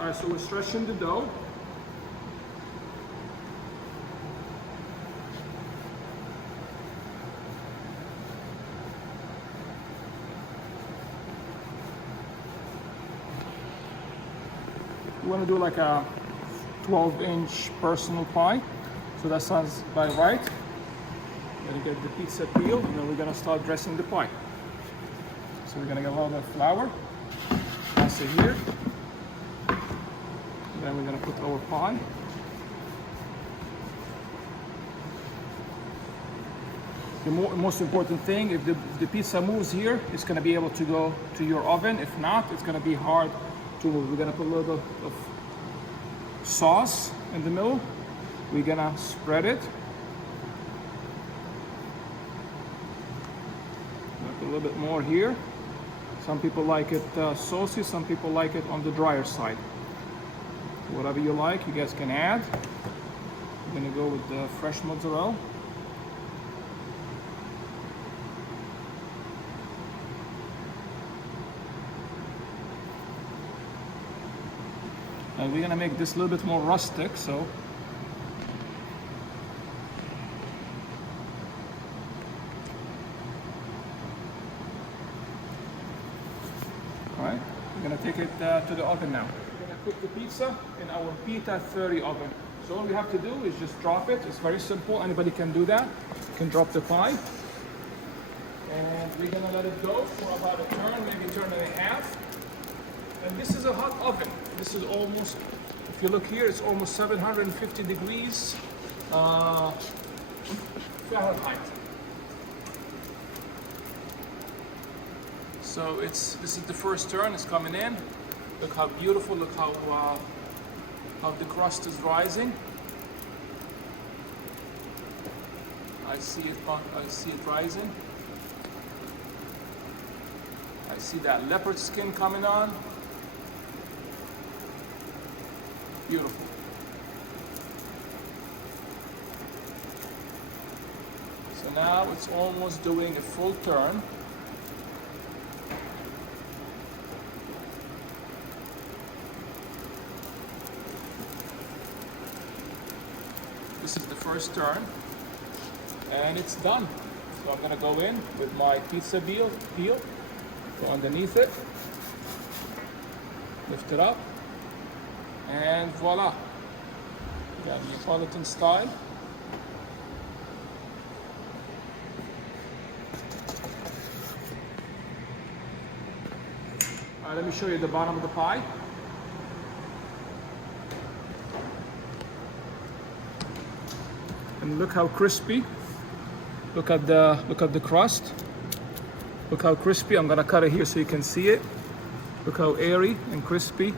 All right, so we're stretching the dough. You want to do like a 12-inch personal pie, so that sounds about right. We're gonna get the pizza peel, and then we're gonna start dressing the pie. So we're gonna get a little bit of flour, pass it here, and then we're gonna put our pie. The most important thing, if the pizza moves here, it's gonna be able to go to your oven. If not, it's gonna be hard to move. We're gonna put a little bit of sauce in the middle. We're gonna spread it. Put a little bit more here. Some people like it saucy, some people like it on the drier side. Whatever you like, you guys can add. I'm gonna go with the fresh mozzarella. And we're gonna make this a little bit more rustic, so alright, we're gonna take it to the oven now. We're gonna cook the pizza in our Pita 30 oven. So all we have to do is just drop it. It's very simple, anybody can do that. You can drop the pie. And we're gonna let it go for about a turn, maybe a turn and a half. And this is a hot oven. This is almost, if you look here, it's almost 750 degrees Fahrenheit. So this is the first turn, it's coming in. Look how beautiful, look how the crust is rising. I see it rising. I see that leopard skin coming on. Beautiful. So now it's almost doing a full turn. This is the first turn, and it's done. So I'm gonna go in with my pizza peel, go underneath it, lift it up, and voila, we got Neapolitan style. All right, let me show you the bottom of the pie. And look how crispy. Look at the crust. Look how crispy. I'm gonna cut it here so you can see it. Look how airy and crispy.